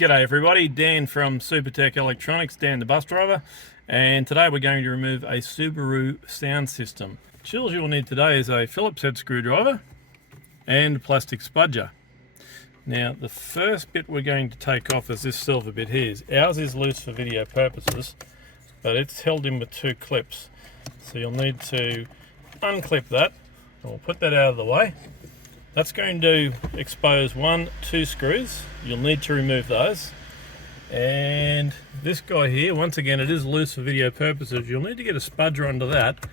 G'day everybody, Dan from Supertech Electronics, Dan the bus driver, and today we're going to remove a Subaru sound system. Tools you'll need today is a Phillips head screwdriver and a plastic spudger. Now the first bit we're going to take off is this silver bit here. Ours is loose for video purposes, but it's held in with two clips. So you'll need to unclip that, and we'll put that out of the way. That's going to expose two screws. You'll need to remove those. And this guy here, once again, it is loose for video purposes. You'll need to get a spudger onto that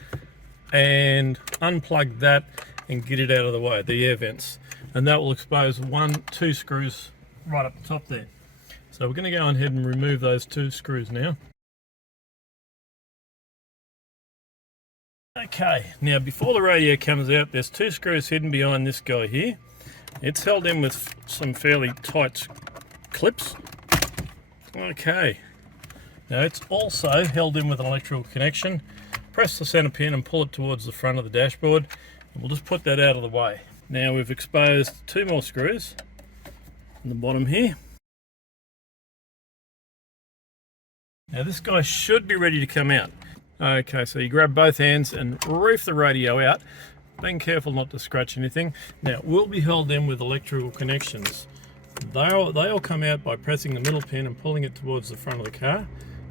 and unplug that and get it out of the way, the air vents. And that will expose two screws right up the top there. So we're going to go ahead and remove those two screws now. Okay, now before the radio comes out, there's two screws hidden behind this guy here. It's held in with some fairly tight clips. Okay, now it's also held in with an electrical connection. Press the center pin and pull it towards the front of the dashboard, and we'll just put that out of the way. Now we've exposed two more screws on the bottom here. Now this guy should be ready to come out. Okay, so you grab both hands and reef the radio out, being careful not to scratch anything. Now, it will be held in with electrical connections. They all come out by pressing the middle pin and pulling it towards the front of the car.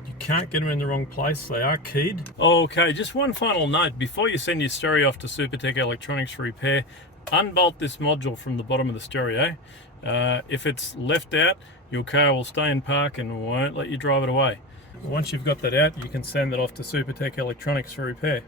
You can't get them in the wrong place, they are keyed. Okay, just one final note. Before you send your stereo off to Supertech Electronics for repair, unbolt this module from the bottom of the stereo. If it's left out, your car will stay in park and won't let you drive it away. Once you've got that out, you can send it off to Supertech Electronics for repair.